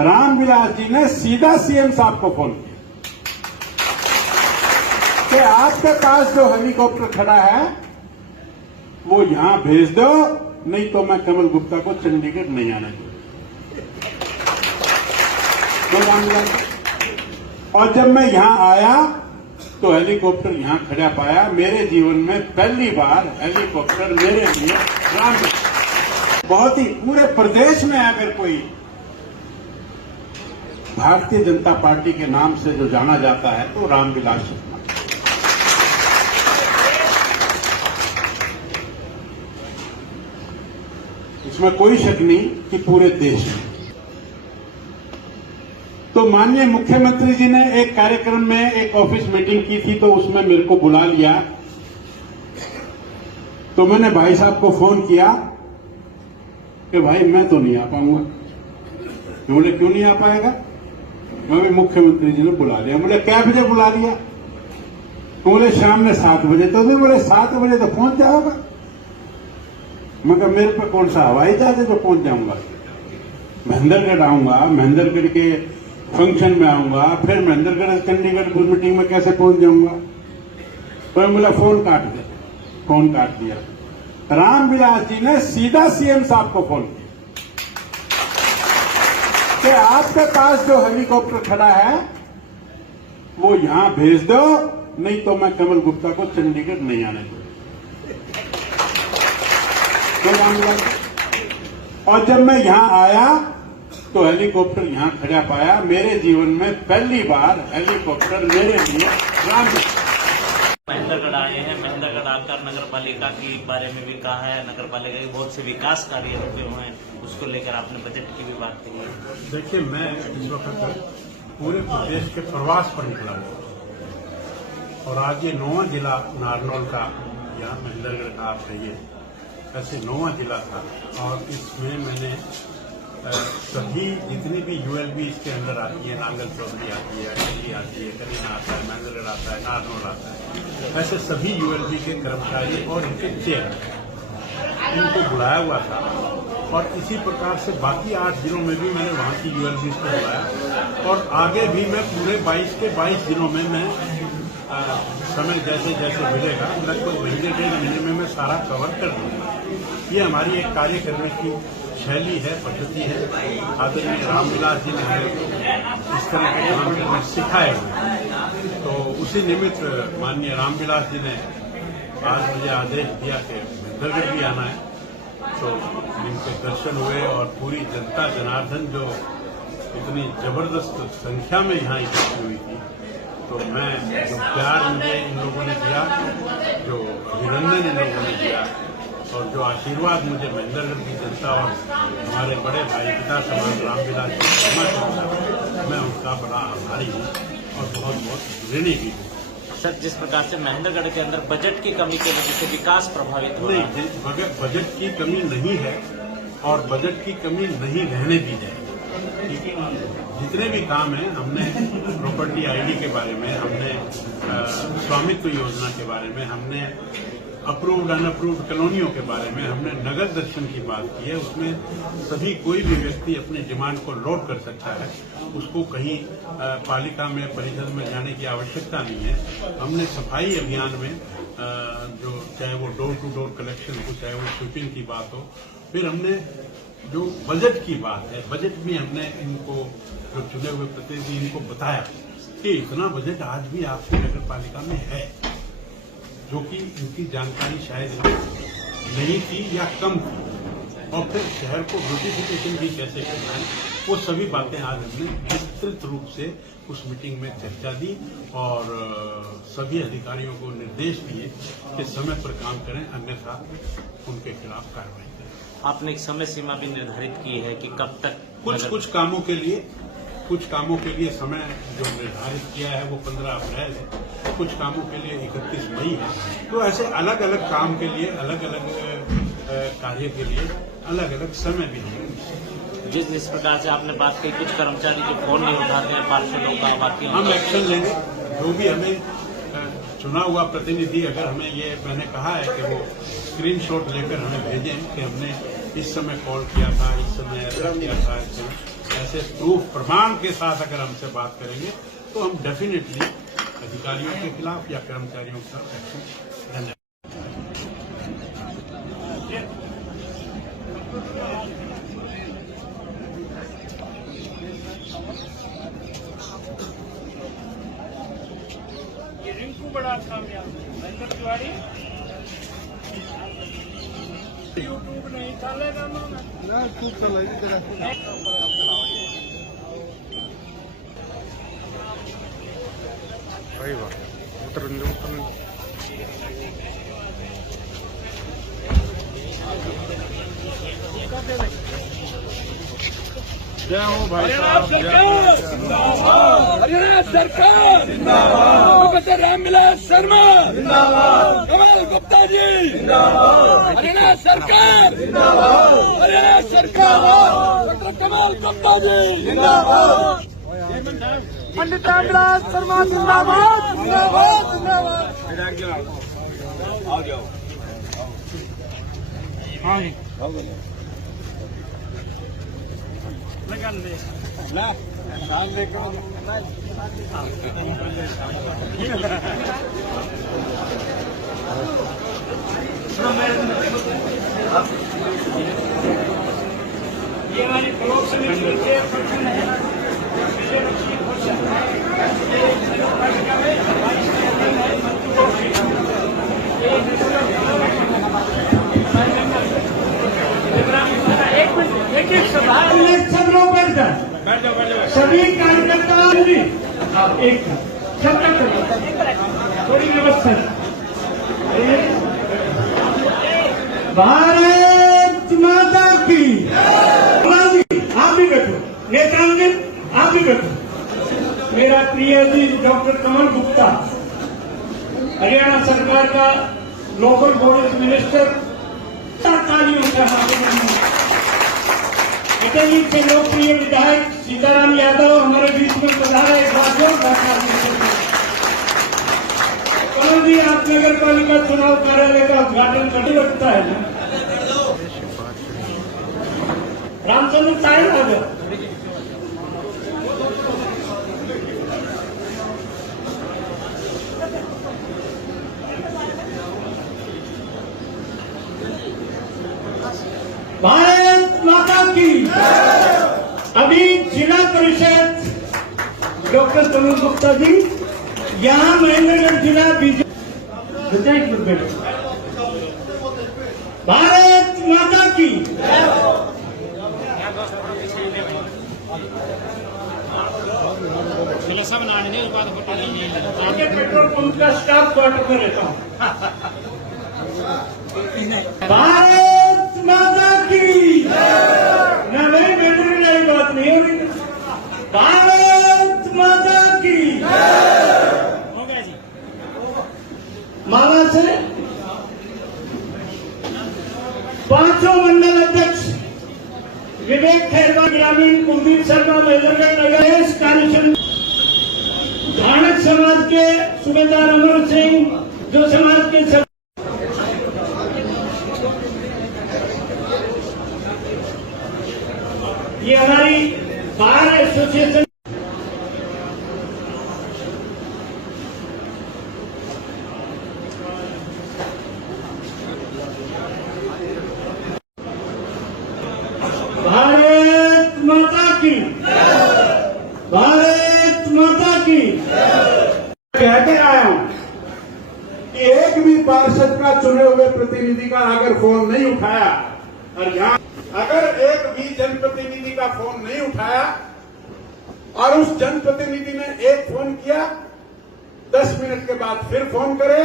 रामविलास जी ने सीधा सीएम साहब को फोन किया कि आपके पास जो हेलीकॉप्टर खड़ा है वो यहां भेज दो, नहीं तो मैं कमल गुप्ता को चंडीगढ़ नहीं आने दूंगा। तो रामविलास, और जब मैं यहां आया तो हेलीकॉप्टर यहां खड़ा पाया। मेरे जीवन में पहली बार हेलीकॉप्टर मेरे लिए बहुत ही पूरे प्रदेश में अगर कोई भारतीय जनता पार्टी के नाम से जो जाना जाता है तो रामविलास शर्मा। इसमें कोई शक नहीं कि पूरे देश में। तो माननीय मुख्यमंत्री जी ने एक कार्यक्रम में एक ऑफिस मीटिंग की थी, तो उसमें मेरे को बुला लिया। तो मैंने भाई साहब को फोन किया कि भाई मैं तो नहीं आ पाऊंगा। बोले क्यों नहीं आ पाएगा? मैं भी मुख्यमंत्री जी ने बुला लिया। बोले क्या बजे बुला लिया? बोले शाम में 7 बजे। तो नहीं, बोले 7 बजे तो पहुंच जाओगा। मगर मेरे पे कौन सा हवाई जहाज है जो पहुंच जाऊंगा? महेंद्रगढ़ आऊंगा, महेंद्रगढ़ के फंक्शन में आऊंगा, फिर महेंद्रगढ़ चंडीगढ़ मीटिंग में कैसे पहुंच जाऊंगा? तो बोला फोन काट दे। फोन काट दिया। रामविलास जी ने सीधा सीएम साहब को फोन किया कि आपके पास जो हेलीकॉप्टर खड़ा है वो यहां भेज दो, नहीं तो मैं कमल गुप्ता को चंडीगढ़ नहीं आने दूंगा। तो रामविलास, और जब मैं यहां आया तो हेलीकॉप्टर यहां खड़ा पाया। मेरे जीवन में पहली बार हेलीकॉप्टर मेरे लिए महेंद्रगढ़ आए हैं। महेंद्रगढ़ आकर नगर पालिका के बारे में भी कहा है, नगर पालिका के बहुत से विकास कार्य रुके हुए हैं, उसको लेकर आपने बजट की भी बात की है। देखिए, मैं इस वक्त पूरे प्रदेश के प्रवास पर निकला हूं और आज ये 9वां जिला नारनौल का, यहाँ महेंद्रगढ़ का आप कहिए, ऐसे 9वां जिला था। और इसमें मैंने सभी जितनी भी यूएलबी इसके अंदर आती है, नांगल चौधरी आती है, अकेली आती है, करीना आता है, महेंद्रगढ़ आता है, नारनौल आता है, ऐसे सभी यूएलबी के कर्मचारी और इनके चेयर इनको बुलाया हुआ था। और इसी प्रकार से बाकी 8 जिलों में भी मैंने वहाँ की यूएलबी को बुलाया और आगे भी मैं पूरे 22 के 22 जिलों में मैं समय जैसे जैसे मिलेगा लगभग महीने 1.5 महीने में मैं सारा कवर कर दूंगा। ये हमारी एक कार्य करने की शैली है, पद्धति है। आदरणीय रामविलास जी ने हमें इस तरह के काम करना सिखाए हुए, तो उसी निमित्त माननीय रामविलास जी ने आज मुझे आदेश दिया कि महेंद्रगढ़ भी आना है। तो इनके दर्शन हुए और पूरी जनता जनार्दन जो इतनी जबरदस्त संख्या में यहाँ इकट्ठी हुई थी, तो मैं जो प्यार मुझे इन लोगों ने दिया, जो अभिनंदन इन लोगों ने दिया और जो आशीर्वाद मुझे महेंद्रगढ़ की जनता और हमारे बड़े भाई पिता समान रामविलास जी शर्मा, मैं उनका बड़ा आभारी हूँ और बहुत बहुत ऋणी भी हूँ। सर, जिस प्रकार से महेंद्रगढ़ के अंदर बजट की कमी की वजह से विकास प्रभावित हो रहा है। नहीं, बजट की कमी नहीं है और बजट की कमी नहीं रहने दी जाएगी। जितने भी काम हैं, हमने प्रॉपर्टी आईडी के बारे में, हमने स्वामित्व योजना के बारे में, हमने अप्रूव्ड अनअप्रूव्ड कॉलोनियों के बारे में, हमने नगर दर्शन की बात की है। उसमें सभी कोई भी व्यक्ति अपने डिमांड को लोड कर सकता है, उसको कहीं पालिका में परिषद में जाने की आवश्यकता नहीं है। हमने सफाई अभियान में जो चाहे वो डोर टू डोर कलेक्शन हो, चाहे वो स्वीपिंग की बात हो, फिर हमने जो बजट की बात है, बजट में हमने इनको जो चुने हुए प्रतिनिधि इनको बताया कि इतना बजट आज भी आपकी नगर पालिका में है, जो कि इनकी जानकारी शायद नहीं थी या कम थी। और फिर शहर को ब्यूटिफिकेशन भी कैसे करना है, वो सभी बातें आज हमने विस्तृत रूप से उस मीटिंग में चर्चा दी और सभी अधिकारियों को निर्देश दिए कि समय पर काम करें, अन्यथा उनके खिलाफ कार्रवाई करें। आपने एक समय सीमा भी निर्धारित की है कि कब तक कुछ कामों के लिए समय जो निर्धारित किया है वो 15 अप्रैल है, कुछ कामों के लिए 31 मई है। तो ऐसे अलग अलग काम के लिए, अलग अलग कार्य के लिए अलग अलग समय भी है। जिस प्रकार से आपने बात की, कुछ कर्मचारी जो फोन नहीं उठाते हैं पार्षदों का, बाकी हम एक्शन लेंगे। जो भी हमें चुना हुआ प्रतिनिधि, अगर हमें ये मैंने कहा है कि वो स्क्रीनशॉट लेकर हमें भेजें कि हमने इस समय कॉल किया था, इस समय ऐसा किया था, ऐसे प्रूफ प्रमाण के साथ अगर हमसे बात करेंगे तो हम डेफिनेटली अधिकारियों के खिलाफ या कर्मचारियों के खिलाफ एक्शन लेंगे। ये रिंकू बड़ा कामयाब महेंद्र तिवारी यूट्यूब नहीं चलेगा ना यूट्यूब सही बात उतर जय हो भाई साहब, हरियाणा सरकार प्रोफेसर रामविलास शर्मा कमल गुप्ता जी हरियाणा सरकार हरियाणा सरकार डॉक्टर कमल गुप्ता जी पंडित रामविलास शर्मा जिंदाबाद जिंदाबाद जिंदाबाद। हाँ जी लगन दे सामने ये हमारी ब्लॉक समिति के चेयरपर्सन है एक सभा सब लोग बैठ जाए सभी कार्यकर्ता एक थोड़ी व्यवस्था भारत माता की आप भी बैठो नेतांगित आप भी बैठो। मेरा प्रिय जी डॉक्टर कमल गुप्ता हरियाणा सरकार का लोकल बॉडीज मिनिस्टर तालियों से अटली के लोकप्रिय विधायक सीताराम यादव हमारे बीच में पधारा एक बार कमल जी आप नगर पालिका चुनाव कार्यालय का उद्घाटन करने लगता है ना रामचंद्र साहिब आ जाओ। भारत माता की अभी जिला परिषद डॉक्टर कमल गुप्ता जी यहाँ महेंद्रगढ़ जिला बीजेपी भारत माता की पेट्रोल पंप का स्टाफ क्वार्टर में रहता हूँ। भारत माता की ना नहीं बेटी नहीं बात नहीं हो रही। भारत माता की माला से पांचों मंडल अध्यक्ष विवेक खैरवा ग्रामीण कुलदीप शर्मा महेंद्रगढ़ नगर कार्यक्रम धानक समाज के सूबेदार अमर सिंह जो समाज के ये हमारी बार एसोसिएशन भारत माता की भारत माता की कहते आया हूं कि एक भी पार्षद का चुने हुए प्रतिनिधि का अगर फोन नहीं उठाया और यहाँ अगर एक भी जनप्रतिनिधि का फोन नहीं उठाया और उस जनप्रतिनिधि ने एक फोन किया 10 मिनट के बाद फिर फोन करे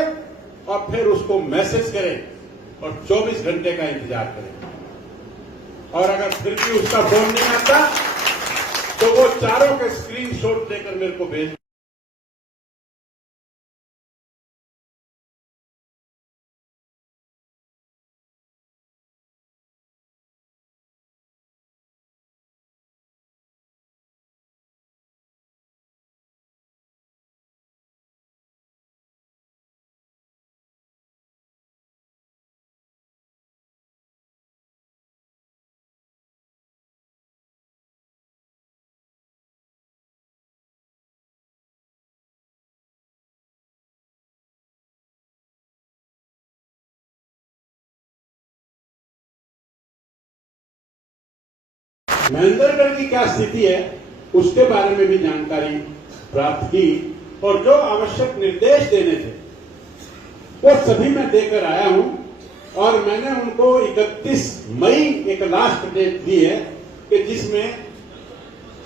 और फिर उसको मैसेज करे और 24 घंटे का इंतजार करे और अगर फिर भी उसका फोन नहीं आता तो वो चारों के स्क्रीनशॉट लेकर मेरे को भेज महेंद्रगढ़ की क्या स्थिति है उसके बारे में भी जानकारी प्राप्त की और जो आवश्यक निर्देश देने थे वो सभी मैं देकर आया हूं और मैंने उनको 31 मई एक लास्ट डेट दी है कि जिसमें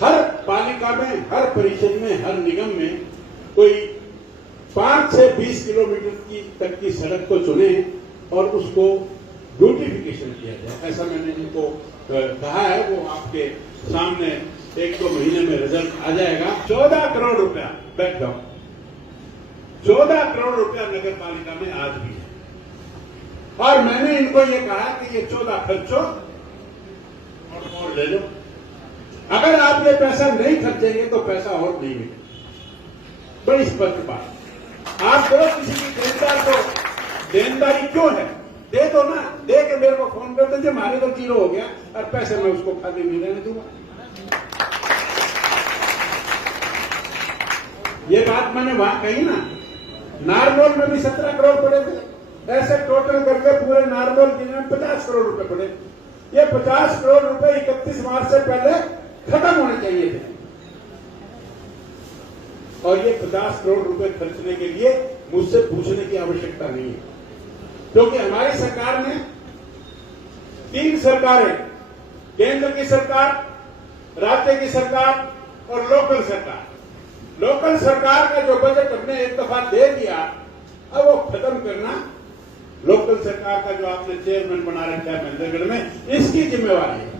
हर पालिका में, हर परिषद में, हर निगम में कोई 5 से 20 किलोमीटर तक की सड़क को चुने और उसको ब्यूटिफिकेशन किया जाए। ऐसा मैंने उनको कहा है। वो आपके सामने 1-2 महीने में रिजल्ट आ जाएगा। 14 करोड़ रुपया बैकडाउन, 14 करोड़ रुपया नगर पालिका में आज भी है और मैंने इनको ये कहा कि ये 14 खर्चो और ले लो। अगर आप ये पैसा नहीं खर्चेंगे तो पैसा और नहीं मिलेगा। बड़ी स्पष्ट बात। आप करो किसी भी देनदार को देनदारी क्यों है, दे दो ना, दे के मेरे को फोन कर दीजिए, हमारे तो 0 हो गया और पैसे मैं उसको खाली नहीं रहने दूंगा। ये बात मैंने वहां कही ना। नारनौल में भी 17 करोड़ पड़े थे। ऐसे टोटल करके पूरे नारनौल जिले में 50 करोड़ रुपए पड़े। ये 50 करोड़ रुपए 31 मार्च से पहले खत्म होने चाहिए थे और ये 50 करोड़ रुपए खर्चने के लिए मुझसे पूछने की आवश्यकता नहीं है, क्योंकि हमारी सरकार ने 3 सरकारें, केंद्र की सरकार, राज्य की सरकार और लोकल सरकार, लोकल सरकार का जो बजट हमने एक दफा दे दिया, अब वो खत्म करना लोकल सरकार का जो आपने चेयरमैन बना रखा है महेंद्रगढ़ में, इसकी जिम्मेवारी है।